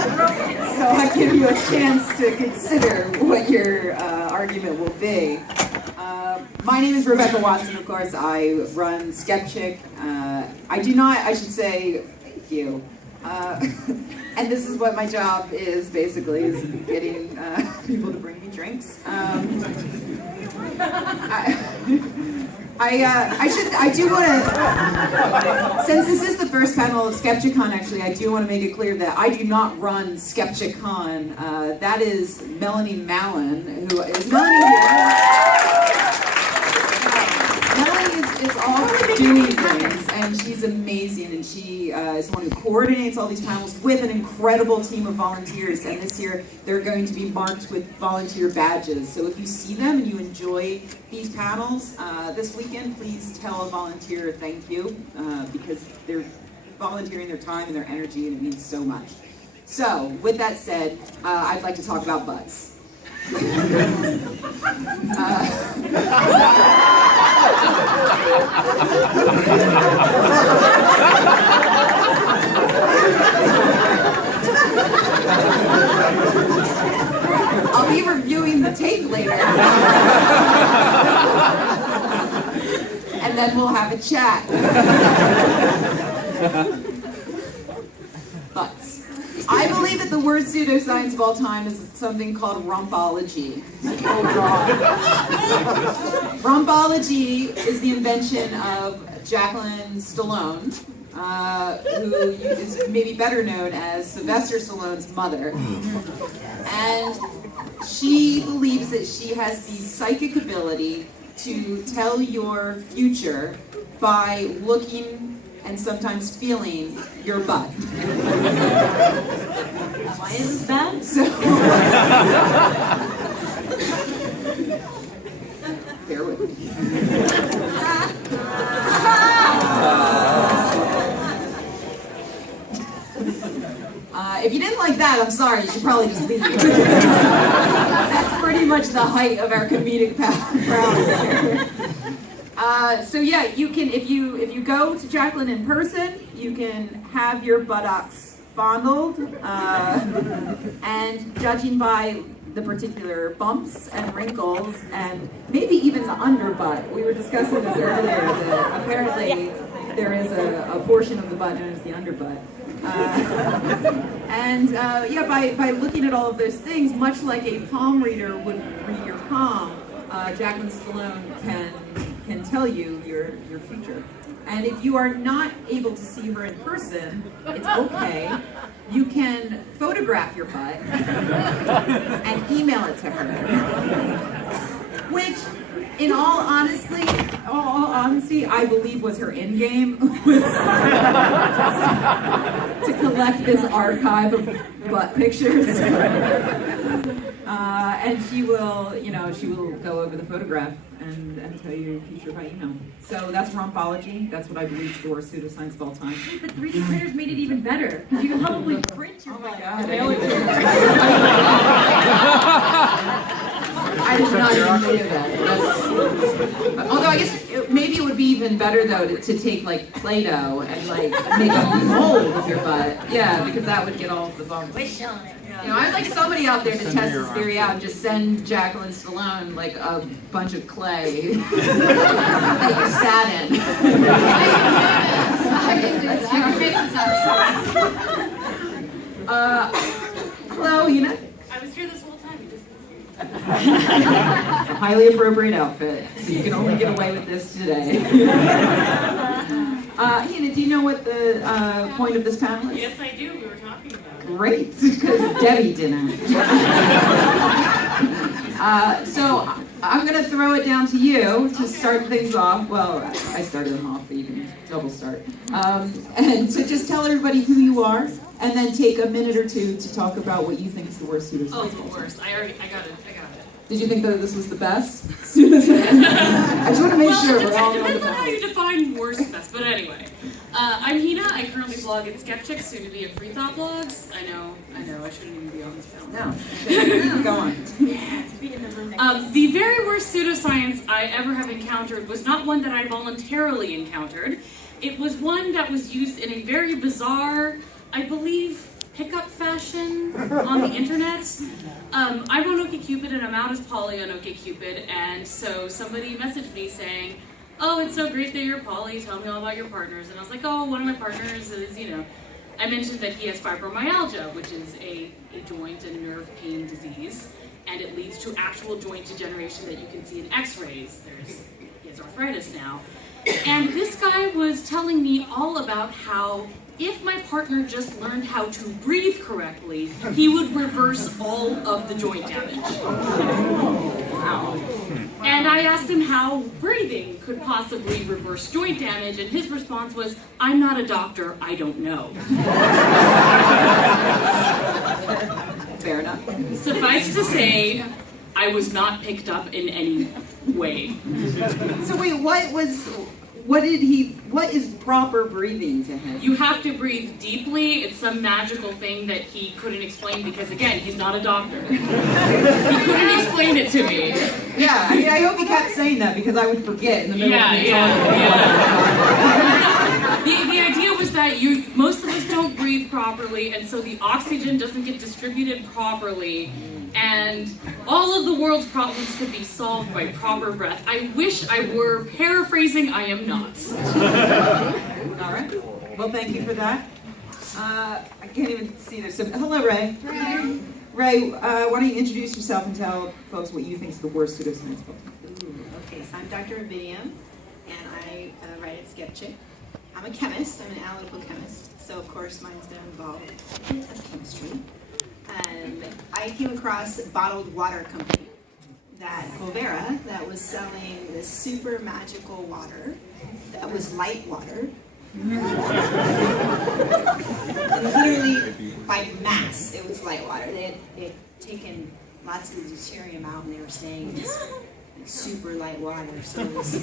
So I give you a chance to consider what your argument will be. My name is Rebecca Watson, of course. I run Skepchic. I should say, thank you. And this is what my job is, basically, is getting people to bring me drinks. I do want to, since this is the first panel of Skepchikcon, actually, I do want to make it clear that I do not run Skepchikcon. That is Melanie Mallon, who is Melanie here? Melanie is all doing things, and she's amazing, and she is the one who coordinates all these panels with an incredible team of volunteers, and this year they're going to be marked with volunteer badges. So if you see them and you enjoy these panels this weekend, please tell a volunteer thank you, because they're volunteering their time and their energy, and it means so much. So, with that said, I'd like to talk about butts. I'll be reviewing the tape later. And then we'll have a chat. Butts. I believe that the worst pseudoscience of all time is something called rumpology. Rumpology is the invention of Jacqueline Stallone, who is maybe better known as Sylvester Stallone's mother. And she believes that she has the psychic ability to tell your future by looking and sometimes feeling your butt. Why is that? So, bear with me. If you didn't like that, I'm sorry, you should probably just leave. That's pretty much the height of our comedic prowess. So yeah, you can, if you go to Jacqueline in person, you can have your buttocks fondled, and judging by the particular bumps and wrinkles, and maybe even the underbutt. We were discussing this earlier, that apparently there is a portion of the butt known as the underbutt. Yeah, by looking at all of those things, much like a palm reader would read your palm, Jacqueline Stallone can tell you your future. And if you are not able to see her in person, it's okay. You can photograph your butt and email it to her. Which, in all honesty, I believe was her end game, was to collect this archive of butt pictures. And she will go over the photograph and tell you your future by email. So that's rumpology. That's what I believe is the worst pseudoscience of all time. The 3D printers made it even better, because you can probably print your butt and mail it to her. I did not even think of that. Although I guess maybe it would be even better though to take like Play-Doh and like make a mold of your butt. Yeah, because that would get all of the bumps. Wish on it. You know, I'd like somebody out there to test this theory out and just send Jacqueline Stallone like a bunch of clay that you sat in. I can do that. Hello, Hina. I was here this whole time. A highly appropriate outfit, so you can only get away with this today. Hina, do you know what the point of this panel is? Yes, I do. We were talking about it. Great, because Debbie didn't. So I'm going to throw it down to you to start things off. Well, I started them off, but you can double start. And to just tell everybody who you are, and then take a minute or two to talk about what you think is the worst pseudoscience. Oh, the worst. I got it. Did you think that this was the best pseudoscience? I just want to make sure we're all it on depends the on how you define worst and best, but anyway. I'm Hina. I currently blog at Skepchic, soon to be at Free Thought Blogs. I know, I shouldn't even be on this film. No. Go on. Yeah, to be in the room next The very worst pseudoscience I ever have encountered was not one that I voluntarily encountered. It was one that was used in a very bizarre, I believe, pickup fashion on the internet. I'm on OkCupid and I'm out as poly on OkCupid, and so somebody messaged me saying, "Oh, it's so great that you're poly, tell me all about your partners." And I was like, "Oh, one of my partners is, I mentioned that he has fibromyalgia, which is a joint and nerve pain disease, and it leads to actual joint degeneration that you can see in x-rays. He has arthritis now. And this guy was telling me all about how if my partner just learned how to breathe correctly, he would reverse all of the joint damage. Wow. And I asked him how breathing could possibly reverse joint damage, and his response was, "I'm not a doctor, I don't know." Fair enough. Suffice to say, I was not picked up in any way. So wait, what is proper breathing to him? You have to breathe deeply. It's some magical thing that he couldn't explain because, again, he's not a doctor. He couldn't explain it to me. Yeah, I mean, I hope he kept saying that because I would forget in the middle of the The idea was that most of us don't breathe properly, and so the oxygen doesn't get distributed properly, and all of the world's problems could be solved by proper breath. I wish I were paraphrasing. I am not. All right. Well, thank you for that. I can't even see this. Hello, Ray. Ray. Ray, why don't you introduce yourself and tell folks what you think is the worst pseudoscience book? Okay, so I'm Dr. Avidium, and I write at Skepchic. I'm a chemist. I'm an analytical chemist, so of course mine's going to involve a bit of chemistry. I came across a bottled water company, Clovera, that was selling this super magical water that was light water. Literally, by mass, it was light water. They had taken lots of the deuterium out, and they were saying it's super light water, so it was,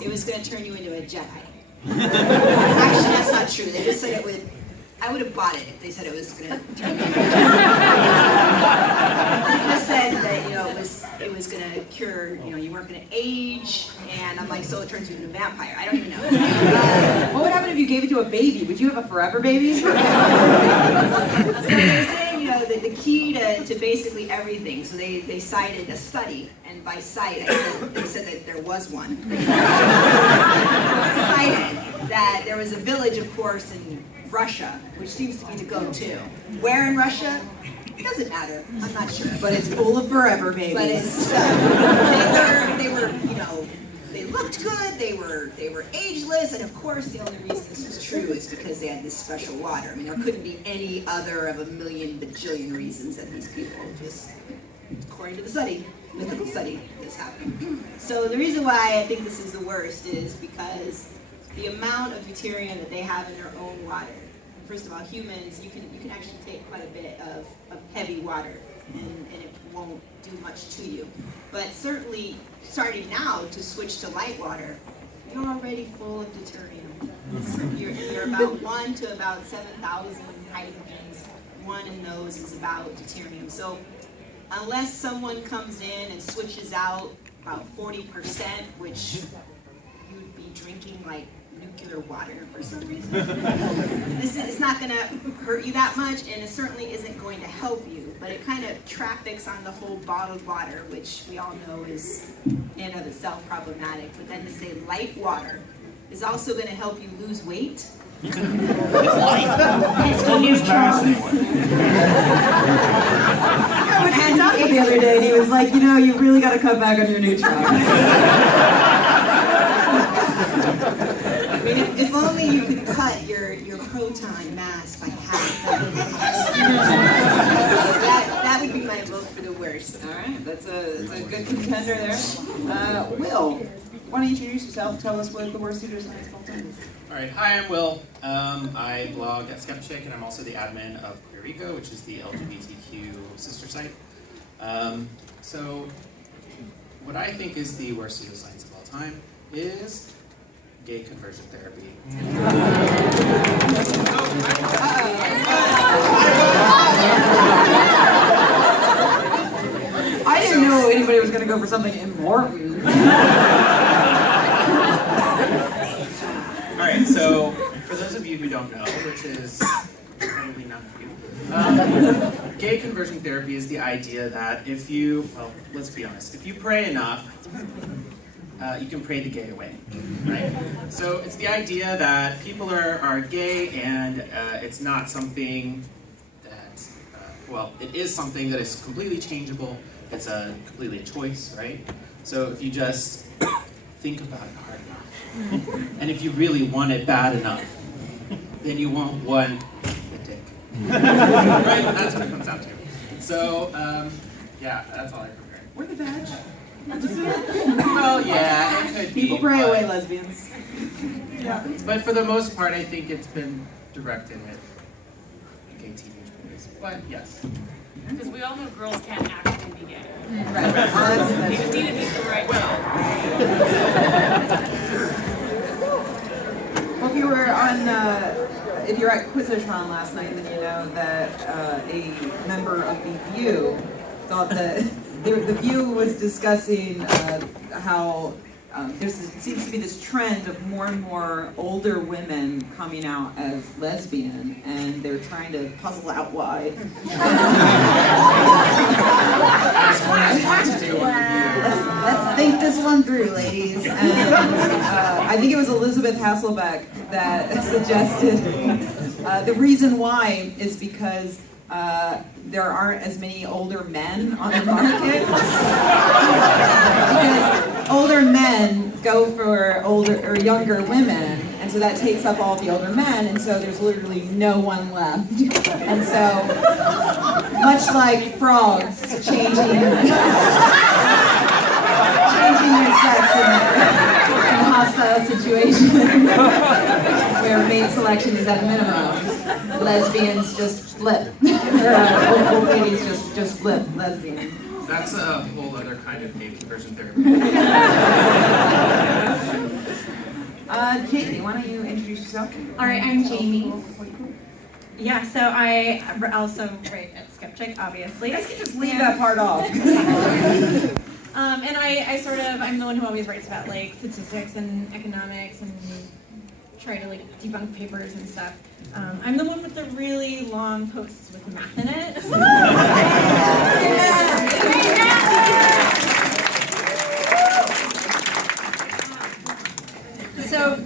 it was going to turn you into a Jedi. Actually, that's not true. They just said it would. I would have bought it if they said it was going to turn me into a Jedi. They just said that it was going to cure. You weren't going to age, and I'm like, so it turns you into a vampire. I don't even know. What would happen if you gave it to a baby? Would you have a forever baby? So they're saying, the key to basically everything. So they cited a study, and by cite, they said that there was one. They cited that there was a village, of course, in Russia, which seems to be the go-to. Where in Russia? It doesn't matter. I'm not sure. But it's full of forever babies. But it's they were they looked good. They were ageless, and of course, the only reason this was true is because they had this special water. I mean, there couldn't be any other of a million bajillion reasons that these people just, according to the study, mythical study, this happened. So the reason why I think this is the worst is because the amount of deuterium that they have in their own water. First of all, humans, you can actually take quite a bit of heavy water, and it won't do much to you. But certainly, starting now to switch to light water, you're already full of deuterium. You're about 1 to about 7,000 hydrogens. One in those is about deuterium. So unless someone comes in and switches out about 40%, which you'd be drinking like nuclear water for some reason. It's not going to hurt you that much, and it certainly isn't going to help you, but it kind of traffics on the whole bottled water, which we all know is in and of itself problematic. But then to say light water is also going to help you lose weight. It's light. It's still use mass anyway. I went to the doctor the other day, and he was like, you really got to cut back on your neutrons. I mean, if only you could cut your proton mass by half. That would be my vote for the worst. All right, that's a good contender there. Will, why don't you introduce yourself? Tell us what the worst pseudoscience book is. All right, hi, I'm Will. I blog at Skepchic, and I'm also the admin of Queerico, which is the LGBTQ sister site. So, what I think is the worst pseudoscience of all time is gay conversion therapy. I didn't know anybody was going to go for something important. All right, so for those of you who don't know, which is none of you. Gay conversion therapy is the idea that if you, well, let's be honest, if you pray enough, you can pray the gay away, right? So it's the idea that people are gay and it's not something that, well, it is something that is completely changeable. It's completely a choice, right? So if you just think about it hard enough, and if you really want it bad enough, then you won't want a dick. Right? That's what it comes down to. So, yeah, that's all I prepared. We're the veg. Well, yeah, it could be. People pray away lesbians. Yeah. But for the most part, I think it's been directed at gay teenage boys. But yes. Because we all know girls can't actually be gay. Right. You just need to meet the right way. Well, if you were on, if you were at Quizitron last night, then you know that a member of The View thought that The View was discussing how there seems to be this trend of more and more older women coming out as lesbian, and they're trying to puzzle out why. Let's think this one through, ladies. And I think it was Elizabeth Hasselbeck that suggested the reason why is because there aren't as many older men on the market. Because older men go for older or younger women, and so that takes up all the older men, and so there's literally no one left. And so, much like frogs changing their sex in hostile situations where mate selection is at a minimum, lesbians just flip. Old ladies just flip lesbians. That's a whole other kind of gay conversion therapy. Jamie, why don't you introduce yourself? All right, I'm Jamie. Yeah, so I also write at Skepchic, obviously. You guys can just leave that part off. And I'm the one who always writes about like statistics and economics and try to like debunk papers and stuff. I'm the one with the really long posts with math in it. So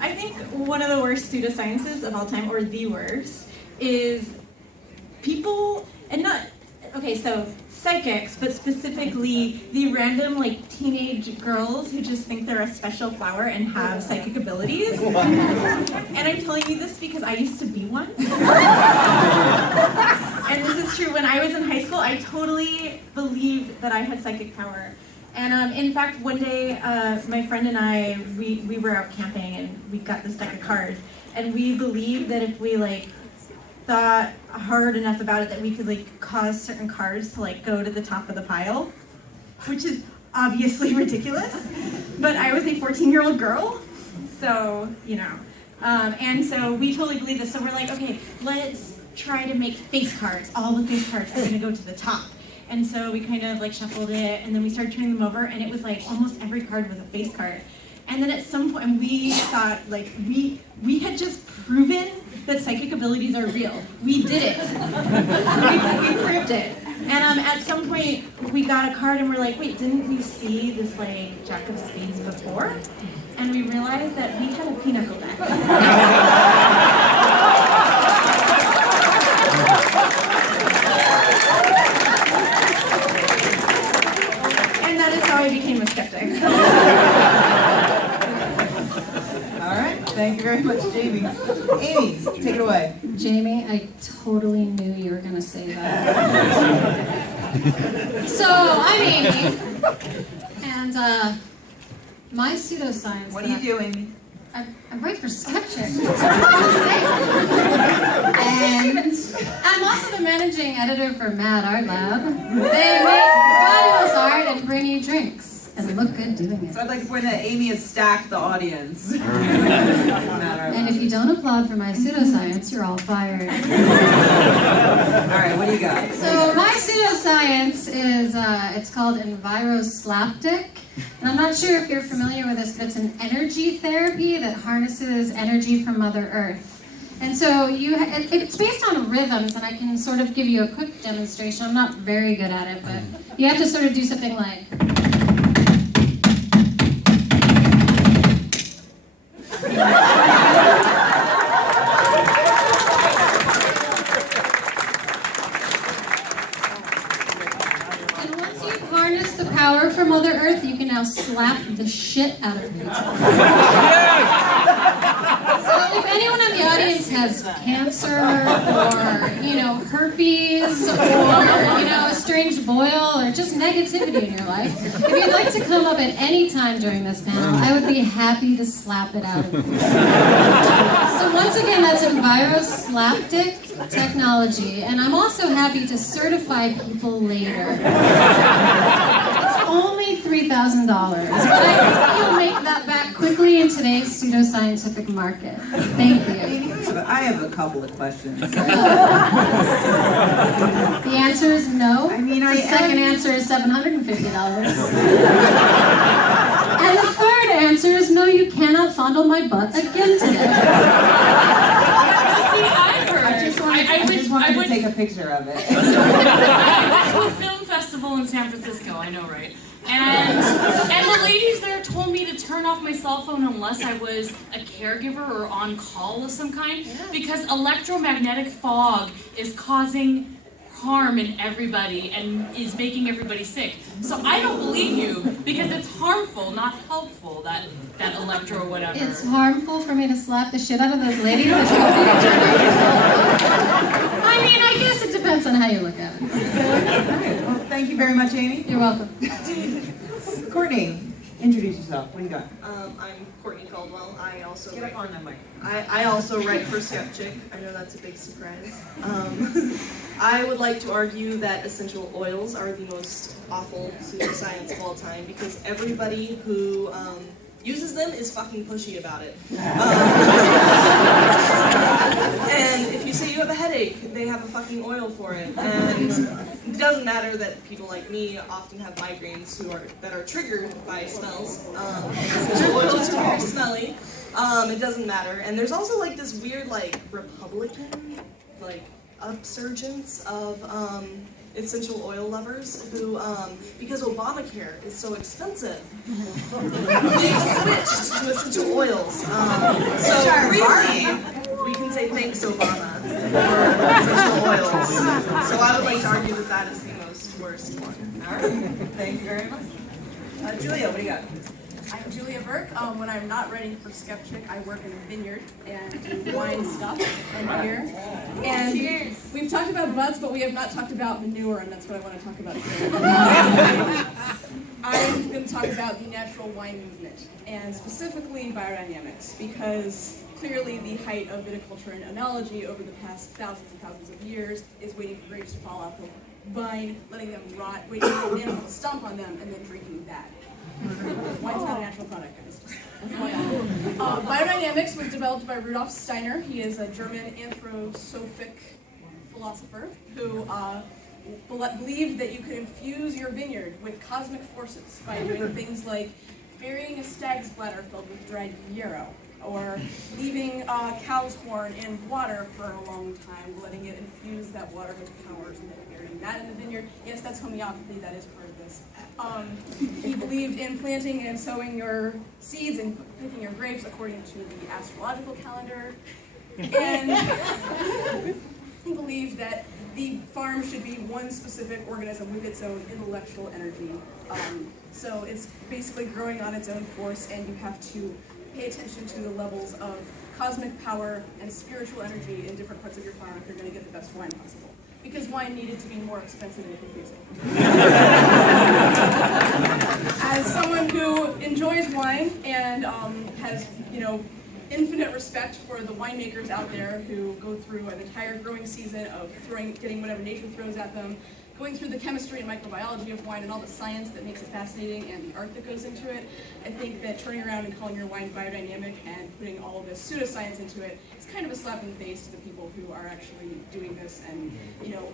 I think one of the worst pseudosciences of all time, or the worst, is people, and not, okay, so psychics, but specifically the random like teenage girls who just think they're a special flower and have psychic abilities. And I'm telling you this because I used to be one. And this is true. When I was in high school, I totally believed that I had psychic power. And in fact, one day, my friend and I, we were out camping and we got this deck of cards. And we believed that if we like thought hard enough about it, that we could like cause certain cards to like go to the top of the pile, which is obviously ridiculous. But I was a 14-year-old girl, so, you know. And so we totally believed this. So we're like, okay, let's try to make face cards. All the face cards are gonna go to the top. And so we kind of like shuffled it, and then we started turning them over, and it was like almost every card was a face card. And then at some point, we thought like we had just proven that psychic abilities are real. We did it. we proved it. And at some point, we got a card, and we're like, wait, didn't we see this like Jack of Spades before? And we realized that we had a pinochle deck. I became a skeptic. All right, thank you very much, Jamie. Amy, take it away. Jamie, I totally knew you were going to say that. So, I'm Amy, and my pseudoscience... What do you do, Amy? I write for Skepchic. And I'm also the managing editor for Mad Art Lab. They make fabulous art and bring you drinks, and look good doing it. So I'd like to point out that Amy has stacked the audience. And if you don't applaud for my pseudoscience, you're all fired. All right, what do you got? So my pseudoscience is, it's called Enviroslaptic. And I'm not sure if you're familiar with this, but it's an energy therapy that harnesses energy from Mother Earth. And so it's based on rhythms, and I can sort of give you a quick demonstration. I'm not very good at it, but you have to sort of do something like. And once you've harnessed the power from Mother Earth, you can now slap the shit out of people. So if anyone in the audience has cancer or, herpes or, a strange boil or just negativity in your life, if you'd like to come up at any time during this panel, I would be happy to slap it out of you. So once again, that's EnviroSlapdick technology, and I'm also happy to certify people later. It's only $3,000, but I think you'll make that back quickly in today's pseudoscientific market. Thank you. I have a couple of questions. The answer is no. The second answer is $750. And the third answer is no, you cannot fondle my butt again today. I just wanted to take a picture of it. I went to a film festival in San Francisco, I know, right? And the ladies there told me to turn off my cell phone unless I was a caregiver or on call of some kind, because electromagnetic fog is causing harm in everybody and is making everybody sick. So I don't believe you, because it's harmful, not helpful, that electro whatever. It's harmful for me to slap the shit out of those ladies. I mean, I guess it depends on how you look at it. All right. Well, thank you very much, Amy. You're welcome. Courtney, introduce yourself. What do you got? I'm Courtney Caldwell. I also Get up on that mic. I also write for Skepchic. I know that's a big surprise. I would like to argue that essential oils are the most awful pseudoscience of all time, because everybody who uses them is fucking pushy about it. And if you say you have a headache, they have a fucking oil for it. And it doesn't matter that people like me often have migraines that are triggered by smells. Essential oils are very smelly. It doesn't matter. And there's also like this weird Republican upsurgence of essential oil lovers who, because Obamacare is so expensive, they switched to essential oils. So really, we can say thanks Obama for essential oils. So I would like to argue that that is the most worst one. All right. Thank you very much. Julia, what do you got? I'm Julia Burke. When I'm not writing for Skepchic, I work in a vineyard and do wine stuff and beer. And cheers. We've talked about butts, but we have not talked about manure, and that's what I want to talk about today. I'm going to talk about the natural wine movement, and specifically biodynamics, because clearly the height of viticulture and enology over the past thousands and thousands of years is waiting for grapes to fall off the vine, letting them rot, waiting for an animal to stomp on them, and then drinking that. Wine's not a natural product, guys. Biodynamics was developed by Rudolf Steiner. He is a German anthroposophic philosopher who believed that you could infuse your vineyard with cosmic forces by doing things like burying a stag's bladder filled with dried yarrow, or leaving cow's horn in water for a long time, letting it infuse that water with powers, and then burying that in the vineyard. Yes, that's homeopathy, that is part of this. He believed in planting and sowing your seeds and picking your grapes according to the astrological calendar. And he believed that the farm should be one specific organism with its own intellectual energy. So it's basically growing on its own force, and you have to pay attention to the levels of cosmic power and spiritual energy in different parts of your farm if you're going to get the best wine possible. Because wine needed to be more expensive and confusing. As someone who enjoys wine and has, infinite respect for the winemakers out there who go through an entire growing season of getting whatever nature throws at them, going through the chemistry and microbiology of wine and all the science that makes it fascinating and the art that goes into it, I think that turning around and calling your wine biodynamic and putting all of this pseudoscience into it is kind of a slap in the face to the people who are actually doing this and,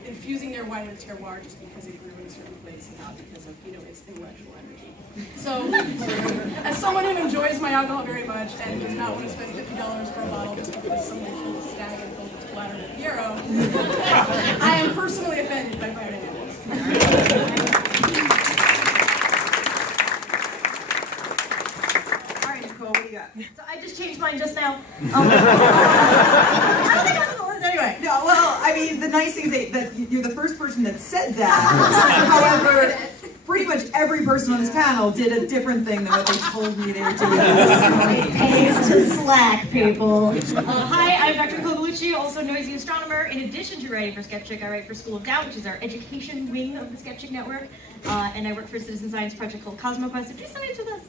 infusing their wine with terroir just because it grew in a certain place and not because of, its intellectual energy. So, as someone who enjoys my alcohol very much and does not want to spend $50 for a bottle just because somebody killed a stag and filled its bladder with Fiero, I am personally offended by biodynamics. All right, Nicole, what do you got? So I just changed mine just now. I don't think I was on the list anyway. No, well, I mean, the nice thing is that you're the first person that said that. However, pretty much every person on this panel did a different thing than what they told me they were doing. Pays to slack, people. Hi, I'm Dr. Cogolucci, also noisy astronomer. In addition to writing for Skepchic, I write for School of Doubt, which is our education wing of the Skepchic network. And I work for a citizen science project called CosmoQuest. So do science with us.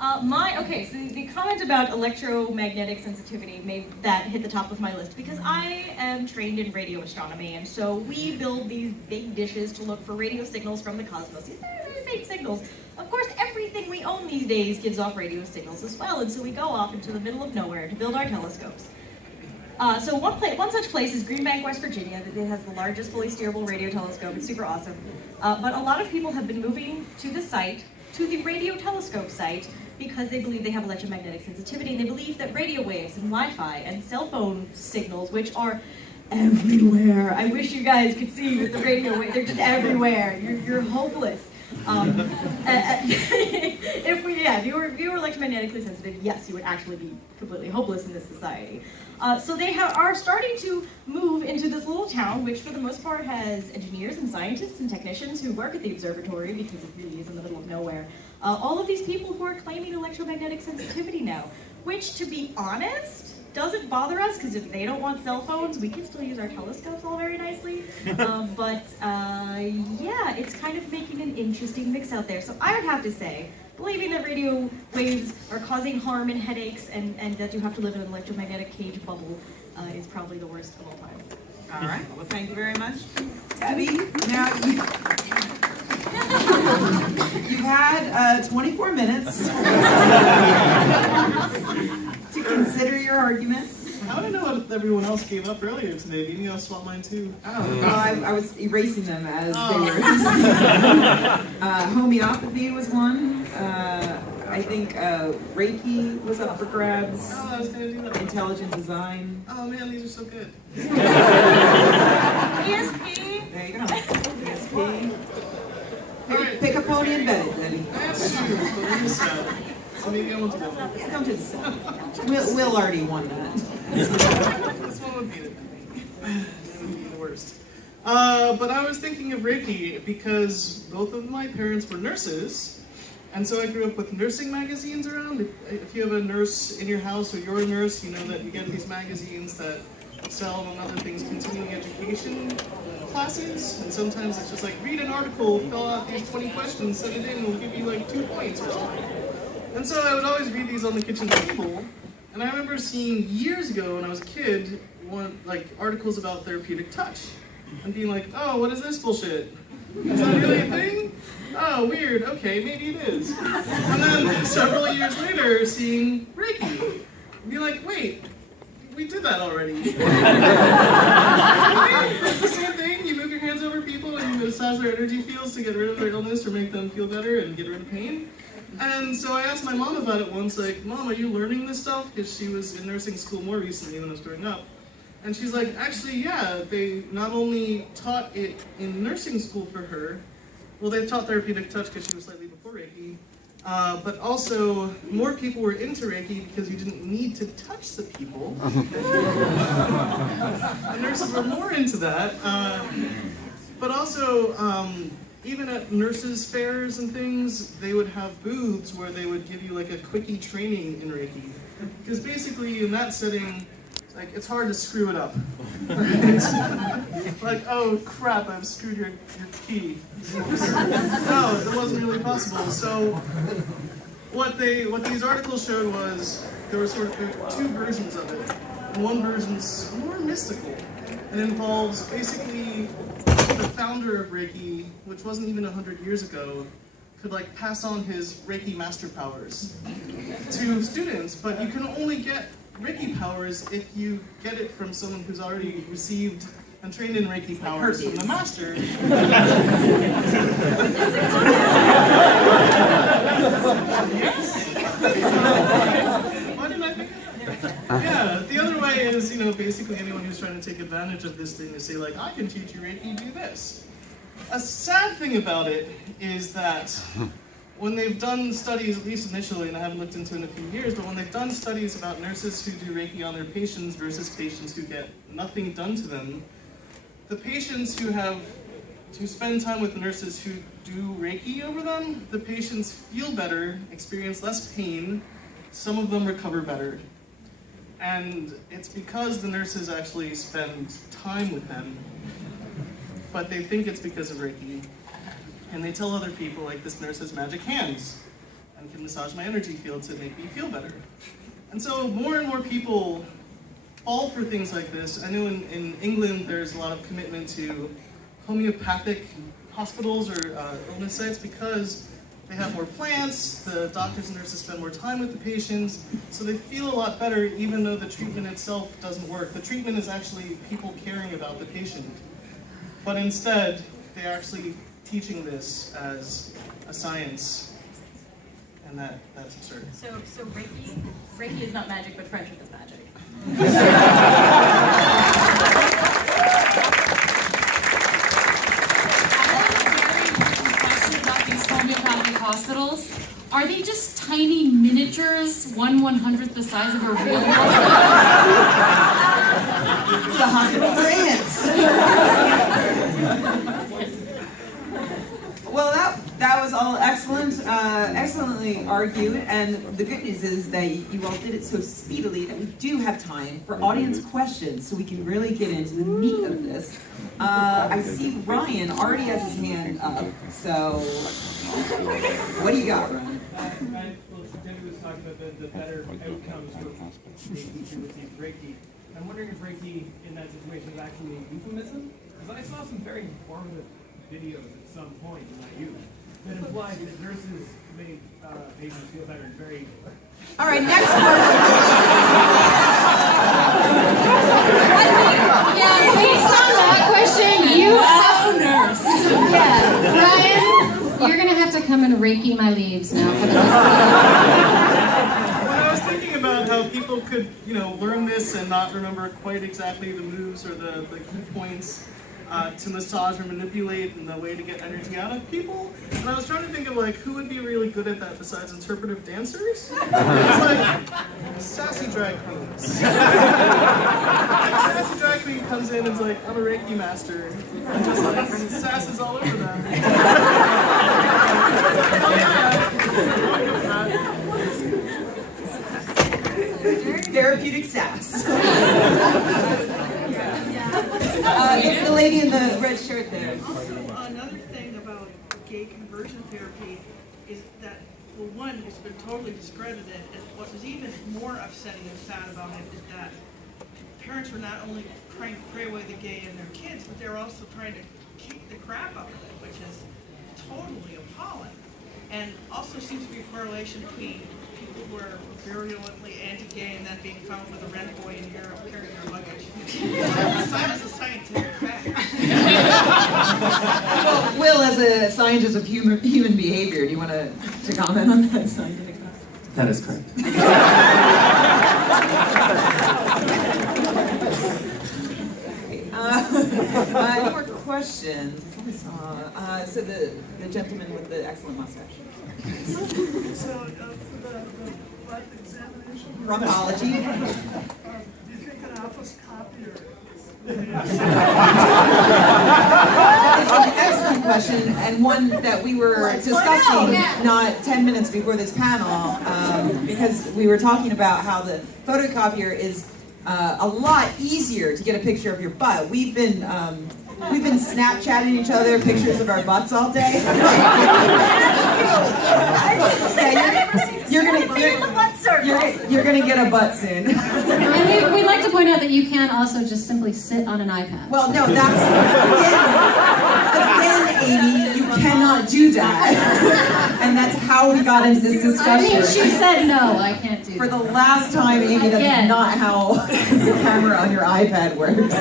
So the comment about electromagnetic sensitivity that hit the top of my list because I am trained in radio astronomy, and so we build these big dishes to look for radio signals from the cosmos. These very faint signals. Of course, everything we own these days gives off radio signals as well, and so we go off into the middle of nowhere to build our telescopes. So one such place is Green Bank, West Virginia. It has the largest fully steerable radio telescope. It's super awesome. But a lot of people have been moving to the site, to the radio telescope site, because they believe they have electromagnetic sensitivity, and they believe that radio waves and Wi-Fi and cell phone signals, which are everywhere. I wish you guys could see with the radio waves. They're just everywhere. You're hopeless. If you were electromagnetically sensitive, yes, you would actually be completely hopeless in this society. So they are starting to move into this little town, which for the most part has engineers and scientists and technicians who work at the observatory because it really is in the middle of nowhere. All of these people who are claiming electromagnetic sensitivity now, which, to be honest, doesn't bother us because if they don't want cell phones, we can still use our telescopes all very nicely. Yeah, it's kind of making an interesting mix out there. So I would have to say, believing that radio waves are causing harm and headaches and that you have to live in an electromagnetic cage bubble is probably the worst of all time. All right, well, thank you very much. Abby, now you've had 24 minutes to consider your argument. How do I know what everyone else gave up earlier today? Maybe I'll swap mine too. Oh, well, I was erasing them as they were. Homeopathy was one. I think Reiki was up for grabs. Oh, I was going to do that. Intelligent design. Oh man, these are so good. ESP. There you go. ESP. Alright. Pick a pony and bet it, Debbie. I have shoes, but we're in the set. So maybe I want to go. Yeah, come to the set. Will already won that. This one would be the worst. But I was thinking of Reiki because both of my parents were nurses, and so I grew up with nursing magazines around. If you have a nurse in your house or you're a nurse, you know that you get these magazines that sell, among other things, continuing education classes, and sometimes it's just like, read an article, fill out these 20 questions, send it in, we'll give you like 2 points or something. And so I would always read these on the kitchen table, and I remember seeing years ago when I was a kid, articles about therapeutic touch, and being like, oh, what is this bullshit? Is that really a thing? Oh, weird, okay, maybe it is. And then several years later, seeing Reiki, and be like, wait, we did that already. It's the same thing, you move your hands over people and you massage their energy fields to get rid of their illness or make them feel better and get rid of pain. And so I asked my mom about it once, like, Mom, are you learning this stuff? Because she was in nursing school more recently when I was growing up. And she's like, actually, yeah, they not only taught it in nursing school for her, well, they taught therapeutic touch because she was slightly before Reiki, but also more people were into Reiki because you didn't need to touch the people. The nurses were more into that. But also, even at nurses' fairs and things, they would have booths where they would give you like a quickie training in Reiki. Because basically, in that setting, like, it's hard to screw it up. Like, oh crap, I've screwed your key. No, it wasn't really possible. So, what these articles showed was there were two versions of it. And one version's more mystical. It involves basically the founder of Reiki, which wasn't even 100 years ago, could like pass on his Reiki master powers to students, but you can only get Reiki powers if you get it from someone who's already received and trained in Reiki powers from the master. Why didn't I think of that? Yeah, the other way is, you know, basically anyone who's trying to take advantage of this thing to say like, I can teach you Reiki, do this. A sad thing about it is that when they've done studies, at least initially, and I haven't looked into it in a few years, but when they've done studies about nurses who do Reiki on their patients versus patients who get nothing done to them, the patients who spend time with nurses who do Reiki over them, the patients feel better, experience less pain, some of them recover better. And it's because the nurses actually spend time with them, but they think it's because of Reiki. And they tell other people, like, this nurse has magic hands and can massage my energy field to make me feel better. And so more and more people fall for things like this. I know in England there's a lot of commitment to homeopathic hospitals or illness sites because they have more plants, the doctors and nurses spend more time with the patients, so they feel a lot better even though the treatment itself doesn't work. The treatment is actually people caring about the patient. But instead, they're actually teaching this as a science, and that's absurd. So Reiki is not magic, but friendship is magic. I have a very important question about these homeopathic hospitals. Are they just tiny miniatures, 1/100th the size of a real hospital? It's a hospital for ants. Well, that was all excellent, excellently argued, and the good news is that you all did it so speedily that we do have time for audience questions, so we can really get into the meat of this. I see Ryan already has his hand up, so what do you got, Ryan? Well, Debbie was talking about the better outcomes for teaching with Reiki. I'm wondering if Reiki in that situation is actually a euphemism, because I saw some very informative videos at some point in my youth that implied that nurses made patients feel better and very... All right, next one. Yeah, based on that question, you have nurse. Yeah, Ryan, you're gonna have to come and Reiki my leaves now for the rest of the When I was thinking about how people could, you know, learn this and not remember quite exactly the moves or the key points to massage or manipulate and the way to get energy out of people, and I was trying to think of like who would be really good at that besides interpretive dancers. It's like sassy drag queens. Sassy drag queen comes in and is like, I'm a Reiki master, and just like sasses all over them. Therapeutic sass. The lady in the red shirt there. Also, another thing about gay conversion therapy is that, well, one, it's been totally discredited, and what was even more upsetting and sad about it is that parents were not only trying to pray away the gay in their kids, but they were also trying to kick the crap out of it, which is totally appalling. And also seems to be a correlation between people who are virulently anti-gay and then being found with a red boy in Europe carrying their luggage. That is a scientific fact. Well, Will, as a scientist of human behavior, do you want to comment on that scientific fact? That is correct. Any more questions? So the gentleman with the excellent mustache. So, for the blood examination, Bronchology. do you think an office copy or? It's an excellent question, and one that we were discussing not 10 minutes before this panel, because we were talking about how the photocopier is a lot easier to get a picture of your butt. We've been Snapchatting each other pictures of our butts all day. you're gonna get a butt soon. And we'd like to point out that you can also just simply sit on an iPad. Well, no, that's again, Amy, you cannot do that, and that's how we got into this discussion. I mean, she said no, I can't do that. For the last time, Amy, that's not how the camera on your iPad works.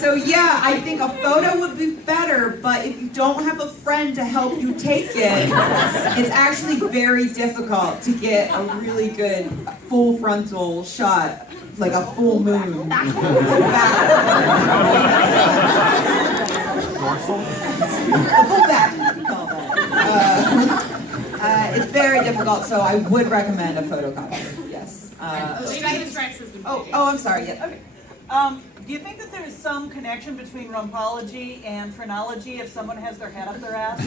So yeah, I think a photo would be better, but if you don't have a friend to help you take it, it's actually very difficult to get a really good full frontal shot, like a full moon. Full back, we call that. It's very difficult, so I would recommend a photocopier, yes. I'm sorry, yeah. Okay. Do you think that there is some connection between rumpology and phrenology if someone has their head up their ass?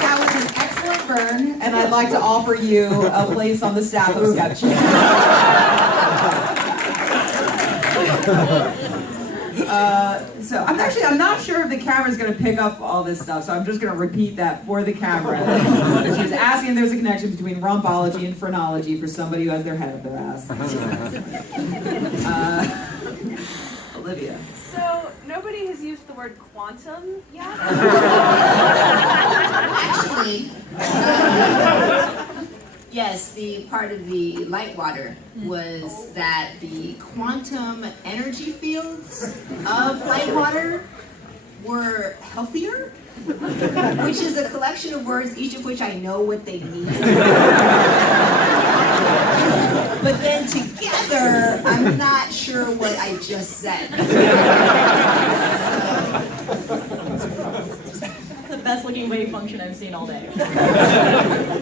That was an excellent burn, and I'd like to offer you a place on the staff of Skepchikcon. So I'm not sure if the camera's going to pick up all this stuff, so I'm just going to repeat that for the camera. She's asking if there's a connection between rumpology and phrenology for somebody who has their head up their ass. Olivia. So, nobody has used the word quantum yet? Actually, yes, the part of the light water was that the quantum energy fields of light water were healthier, which is a collection of words, each of which I know what they mean. But then together, I'm not sure what I just said. That's the best looking wave function I've seen all day. I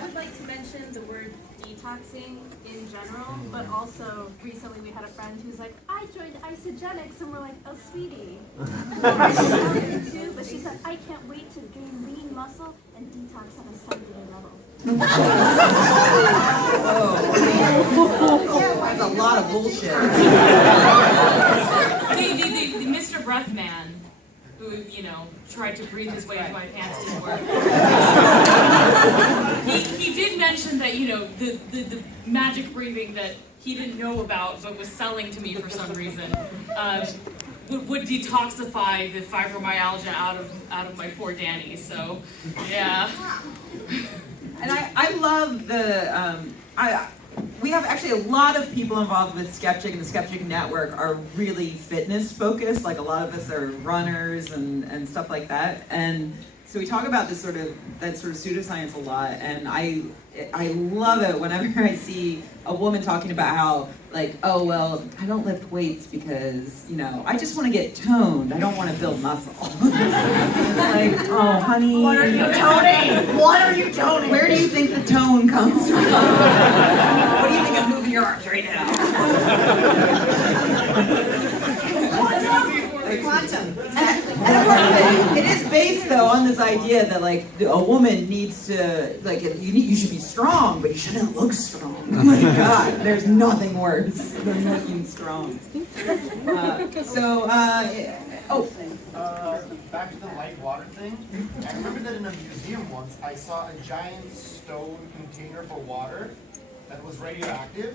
would like to mention the word detoxing in general, but also recently we had a friend who's like, I joined Isogenics, and we're like, oh sweetie. I started too, but she said, I can't wait to gain lean muscle and detox on a cellular level. That's a lot of bullshit. The Mr. Breathman, who, tried to breathe his way into my pants didn't work. He did mention that, the magic breathing that he didn't know about but was selling to me for some reason would detoxify the fibromyalgia out of my poor Danny. So, yeah. And I love we have actually a lot of people involved with Skepchic, and the Skepchic network are really fitness focused. Like a lot of us are runners and stuff like that. And so we talk about that sort of pseudoscience a lot, and I love it whenever I see a woman talking about how, like, oh, well, I don't lift weights because, I just want to get toned. I don't want to build muscle. It's like, oh, honey. What are you toning? What are you toning? Where do you think the tone comes from? What do you think is moving your arms right now? Quantum. Exactly. And of course, it is based though on this idea that like a woman needs to you should be strong, but you shouldn't look strong. Oh my God, there's nothing worse than looking strong. Back to the light water thing. I remember that in a museum once I saw a giant stone container for water that was radioactive.